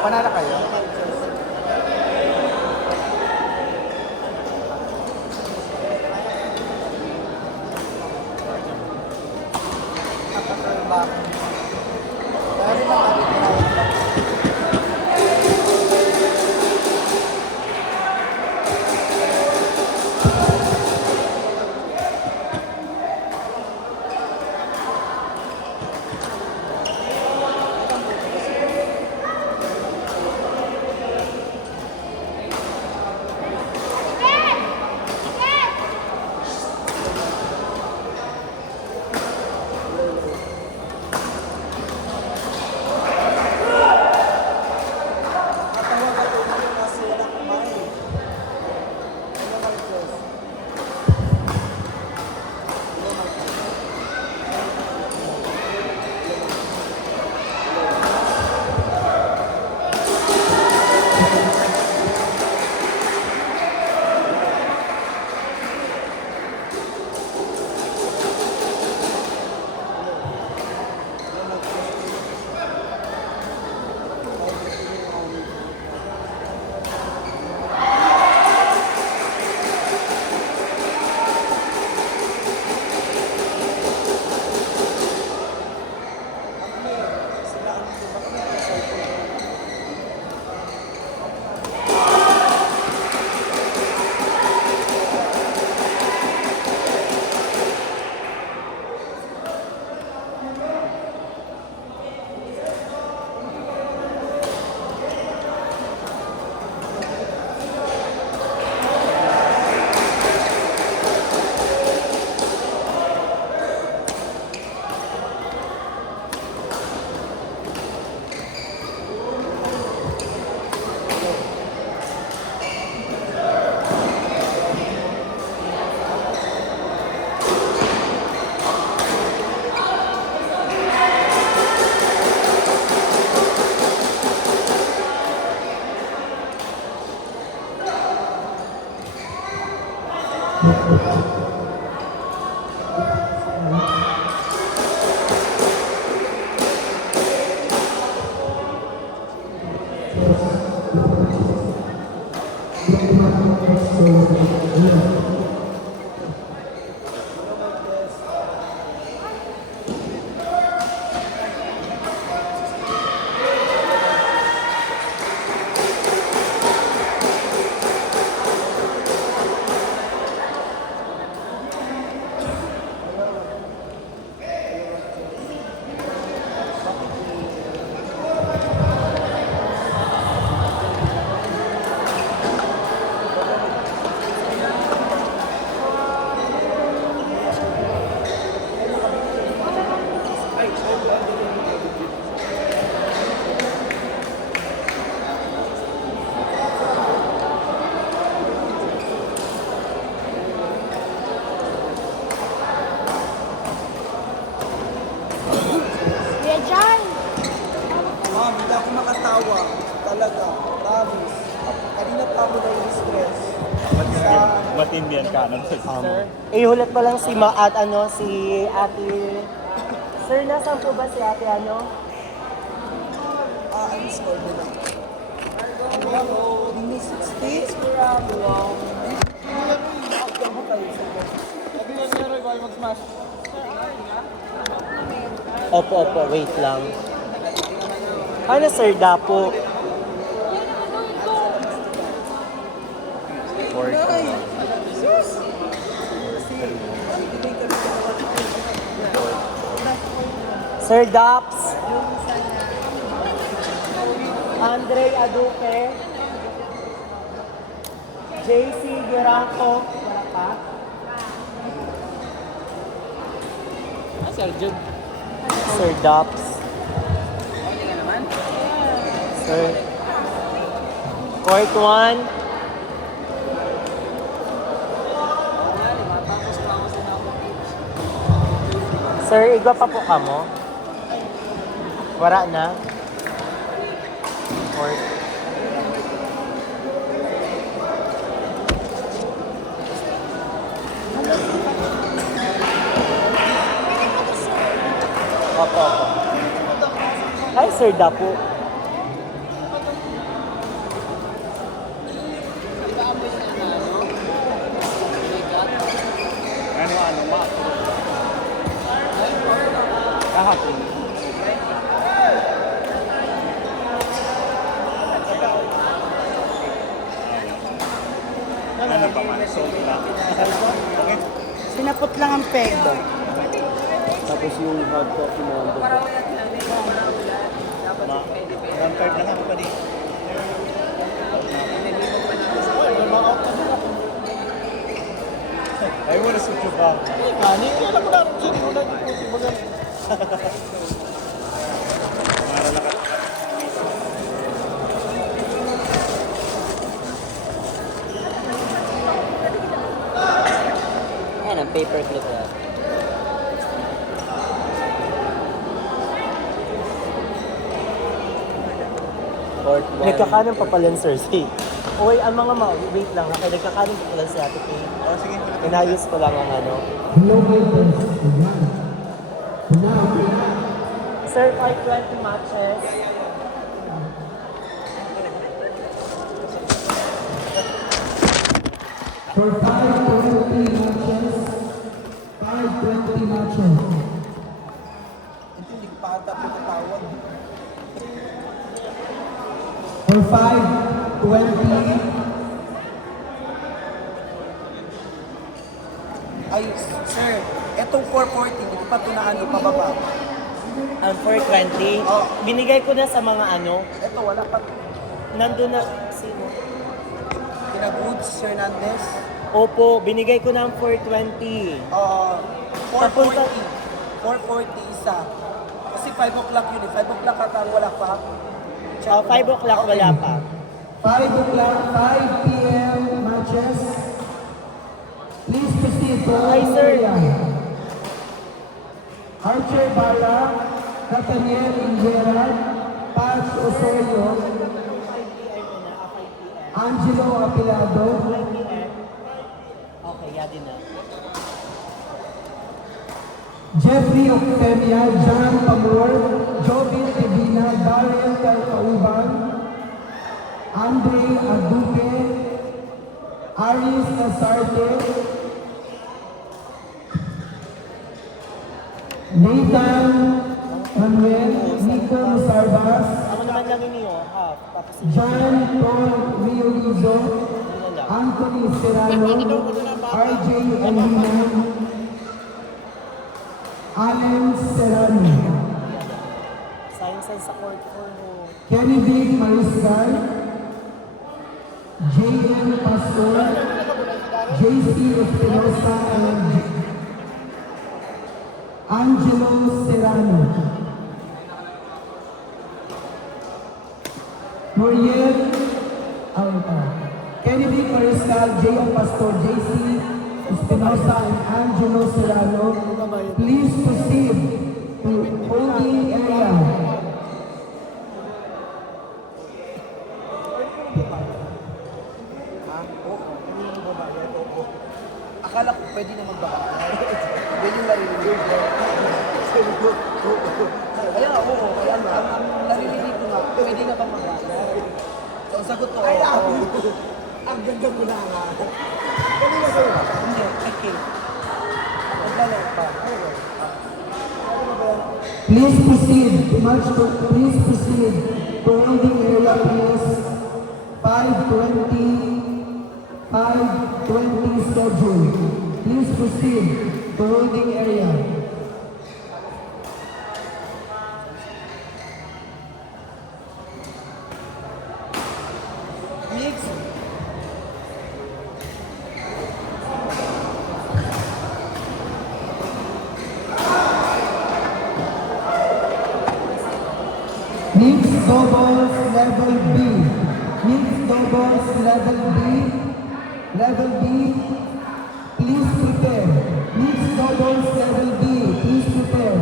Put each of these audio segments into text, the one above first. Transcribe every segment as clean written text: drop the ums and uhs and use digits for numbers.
Panalo kayo? Hindi ako makatawa. Talaga. Promise. Kanina pa ako na-stress. Matindihan ka ng sister. Ihulat pa lang si Maat, si Ate... Sir, nasaan po ba si Ate Ano score nila? Hindi 60? Problem. Ako kayo sa Opo, wait lang. Ano, Sir Dapo? Sir Daps. Andre Aduque. JC Giranco. Wala pa? Sir Jud. Sir Daps. Sir. Court 1. Sir, igwa pa po ka mo? Wala na? Court. Opo. Hi, Sir Dapo. Ano pa man? Sold na. Okay. Sinapot lang ang peg. Tapos yung hot coffee mo. One-third na lang pa din. Ay, wala sa tuba. Kani, alam mo na, sinunan yung mga Ayan, ang paperclip yan. Part 1. Nagkakanan pa pala Sir C. Uy, ang mga wait lang, nagkakanan pa pala si Ate Pay. Oh, sige. Inayos ko lang ang ano. Sir, 520 matches. For 520 matches, 520 matches. Hindi ko pa ata pinatawag. For 520, Ay, sir, etong 440, hindi ko pa ito na ano, pababa. Ang 420, Oh. binigay ko na sa mga ano, Ito, wala pa. nandun na, sino? Pinag-Woods Hernandez. Opo, binigay ko na ang 420. 440. 440 isa. Kasi 5 o'clock yun eh. 5 o'clock ata wala pa. 5 o'clock wala pa. 5 o'clock, 5 p.m. matches. Please proceed to Hi, sir. area. Archer Bala, Nathaniel Ingera, Paz Osorio, Angelo Apilado, Okay, yadi na. Jeffrey Octavia, John Pamor, Jovin Medina, Darian Calcauban, Andre Adupe, Aris Nasarte, Nathan Manuel, Nico Sarbas, Ako naman lang niyo, half. Tapos si John Paul Riolizo, Yun na lang. Anthony Serrano, RJ Alinan, Allen Serrano, Science sa court 4 mo. Kenny B. Mariscal, J.M. Pastor, J.C. Espinosa, and Angelo Serrano. Muriel, Kenny B. Mariscal, J.M. Pastor, J.C. Espinosa, and Angelo Serrano. Please proceed to holding area. Akala ko pwede na magbabayad. Yun yung narinig ko. Kaya ako, kaya ang narinig ko nga, pwede na bang magbayad? So, ang sagot ko, oo. Ang ganda ko na nga. Pwede na sa'yo? Hindi, okay. Maglalay pa. Please proceed. Please proceed to holding area, please. 5:20 schedule. Please proceed to holding area. Mix. Mixed doubles level B. Mixed doubles level B. Level B. Please prepare. Mixed doubles level B. Please prepare.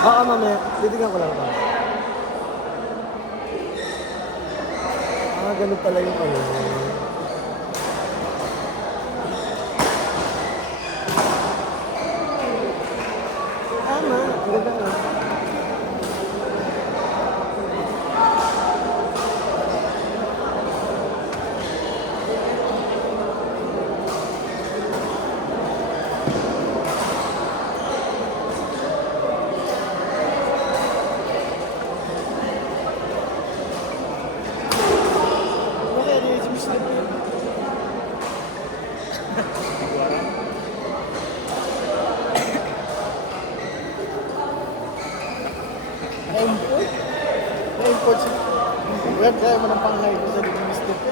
Mamaya. Titignan ko lang ba? Ganun pala yung ano. Tama. Ang ganda nga. Kaya mo ng pangay ko sa dito, Mr. K.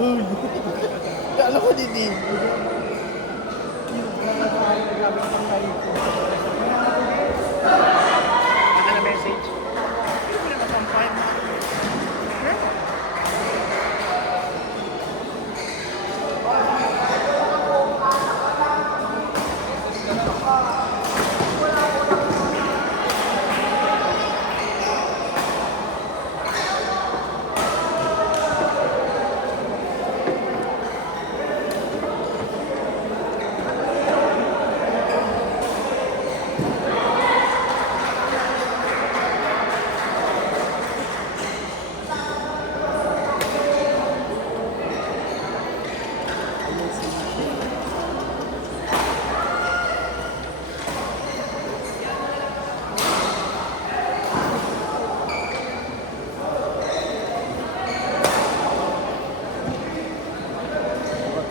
Uy! Kaya ko didi. Ano na message? Hindi mo na masampayan na.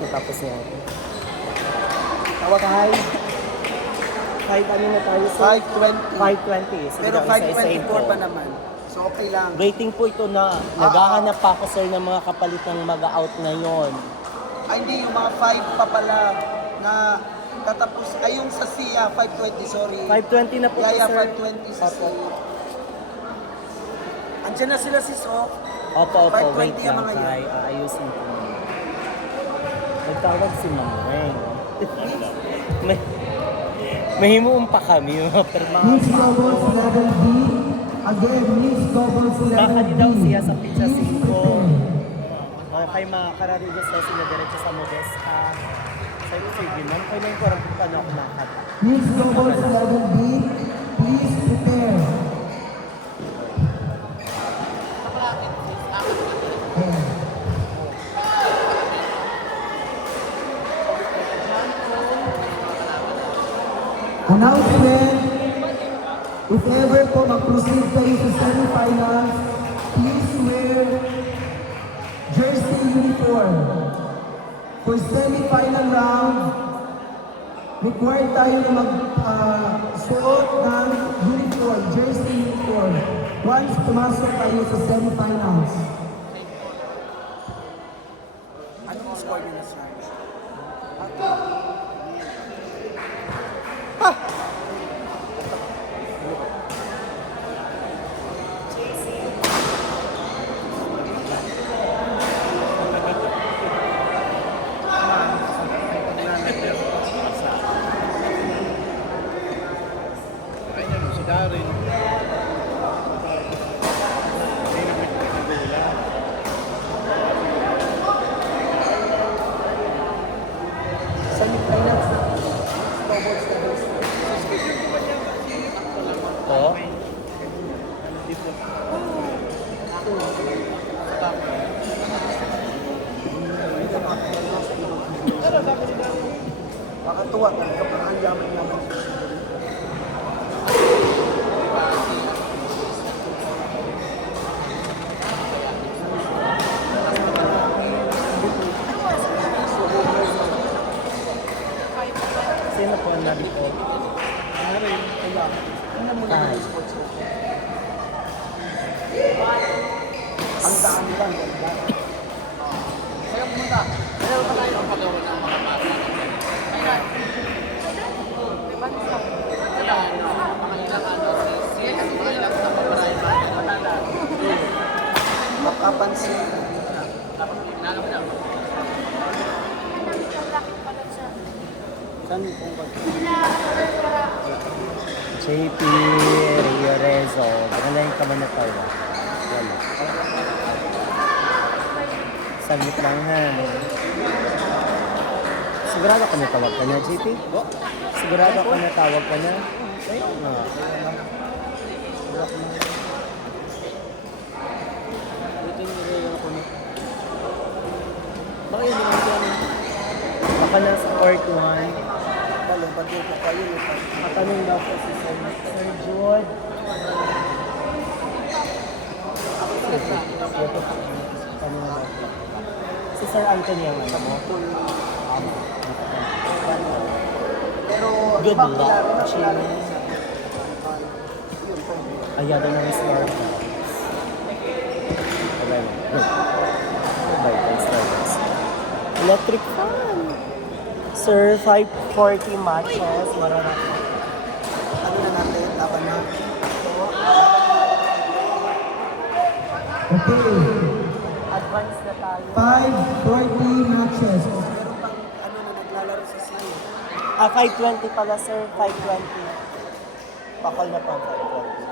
Tapos yan. Tawag ka, hi. Kahit ano na tayo sa 5:20. 5:20. Sige, Pero isa-isahin ko. 5:24 pa naman. So okay lang. Waiting po ito na naghahanap pa ako sir ng mga kapalit ng mag-out ngayon. Ay hindi, yung mga 5 pa pala na katapos. Ay yung sa SIA, 5:20, sorry. 5:20 na po Yeah, sir. 5:20 sa Opo. SIA. Andiyan na sila sis, oh. Opo, 5:20 wait ang lang mga yun. kay aayusin ko. Nagtawag si Ma'am Weng. Mahimuon pa kami yung mga perma. Miss Doubles Level B. Again, Miss Doubles Level Baka B. di daw siya sa pizza Please 5. prepare. Kay mga kararigas na sila diretso sa Modesta. Sabi ko, sige man, kaya nang parang paano ako nakata. Miss Doubles Level B. Please prepare. Announcement, if ever po mag-proceed kayo sa semifinals, please wear jersey uniform. For semifinal round, required tayo na mag-suot ng uniform, jersey uniform. Once pumasok tayo sa semifinals. Anong score nila sa Ayun, si Darren. semifinals na doubles doubles. Oo. Makatuwa talaga pag ang yaman naman. Sino po ang narito? Ano mo na yung sports ko? Ang dami lang. Kaya pumunta. Kaya pa tayo ang pagawa ng mga bata. Ayan. Makapansin. Saan kung ba? JP Rio Rezo. Maganda ka man na tayo. Wala. Saglit lang ha. Sigurado ka na tawag ka na, JP? Sigurado ka na tawag ka na? Ayun nga. Baka yun naman siya. Baka nasa court 1. Balong pag-yung pa kayo. Matanong daw po si Sir Jude. Si Sir Anthony ang ano mo? Pero, Good iba, luck, kilala na, Jimmy. kilala na siya. Yun po. Ayado na ni Star. Electric fan. Sir, 540 matches. Marami. Ano na natin? Laban na. Okay. Advance na tayo. 540 matches. Meron pang ano na naglalaro sa Sino. 520 pala, sir. 520. Pakal na pa 520.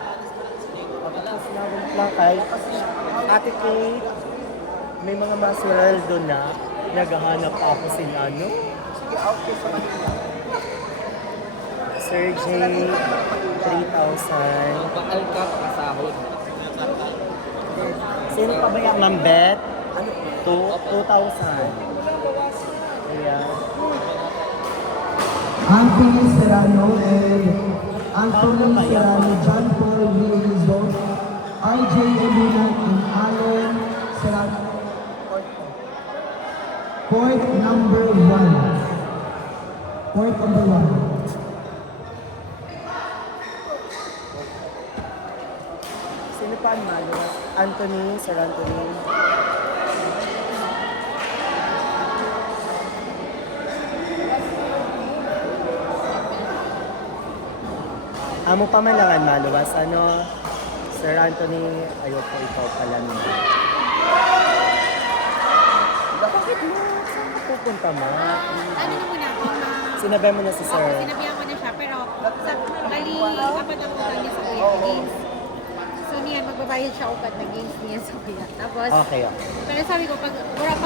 Tapos na wait lang kay Ate Kate. May mga masural doon na. Naghahanap pa ako sila, ano? Sige, out kayo sa Manila. Sir J, 3,000. Bakal ka, kasahod. Sino pa ba yung Ma'am Beth? 2,000. Ayan. Anthony Serrano and Anthony Serrano, John Paul Villarizo, RJ Eluna, and Alan Serrano. Court number 1. Court number 1. Sino pa ang malo? Anthony, Sir Anthony. Amo pa man lang ang maluwas. Ano, Sir Anthony, ayoko ikaw pala mo. Bakit mo? Saan ka pupunta mo? Ano na muna ako na... Sinabi mo na si Sir. Sinabihan ko na siya, pero sa bali, apat ang utang niya sa kuya games. So niya, magbabayad siya upat na games niya sa kuya. Tapos, Okay, okay. pero sabi ko, pag wala pa